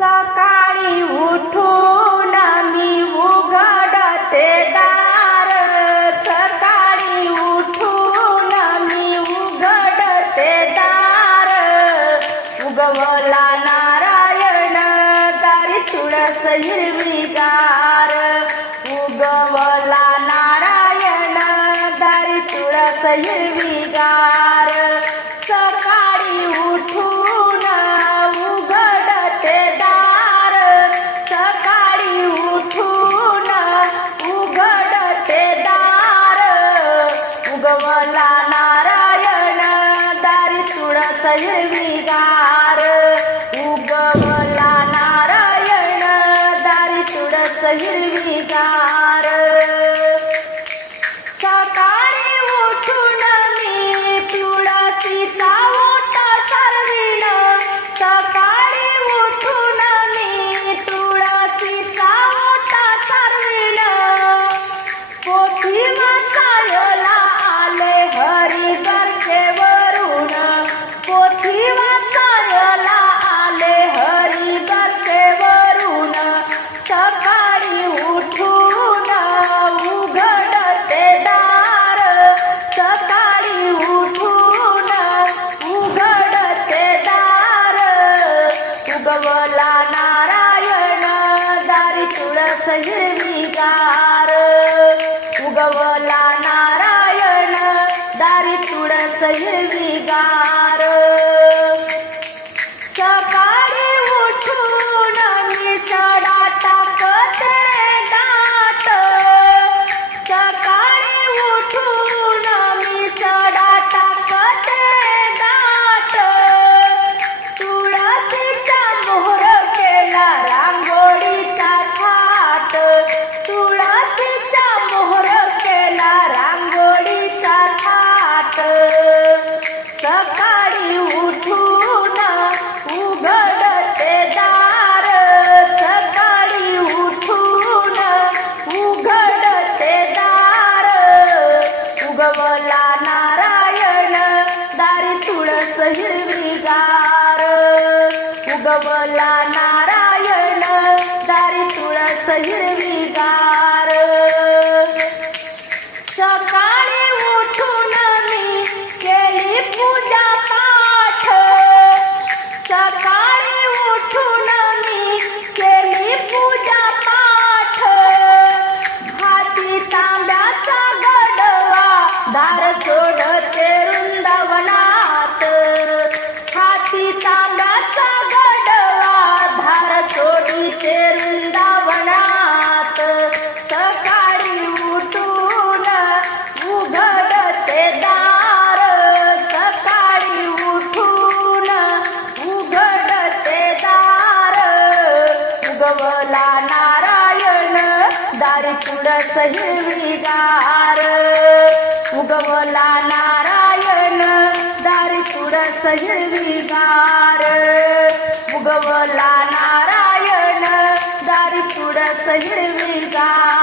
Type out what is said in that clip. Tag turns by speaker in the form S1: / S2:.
S1: सकाळी उठून मी उघडते दार. सकाळी उठून मी उघडते दार. उगवला नारायण दारी तुळस हिरवीगार. उगवला नारायण दारी तुळस हिरवी हिरवीगार उगवला नारायण दारी तुळस हिरवीगार. उगवला उगवला नारायण दारी तुळस हिरवीगार. उगवला नारायण दारी तुळस हिरवी दार धार सोडते वृंदावनात. हाती तांब्याचा गडवा धार सोडीते वृंदावनात. सकाळी उठून उघडते दार. सकाळी उठून उघडते दार. उगवला नारायण दारी तुडस हिरवीगार उगवला नारायण दारी तुळस हिरवीगार उगवला नारायण दारी तुळस हिरवीगार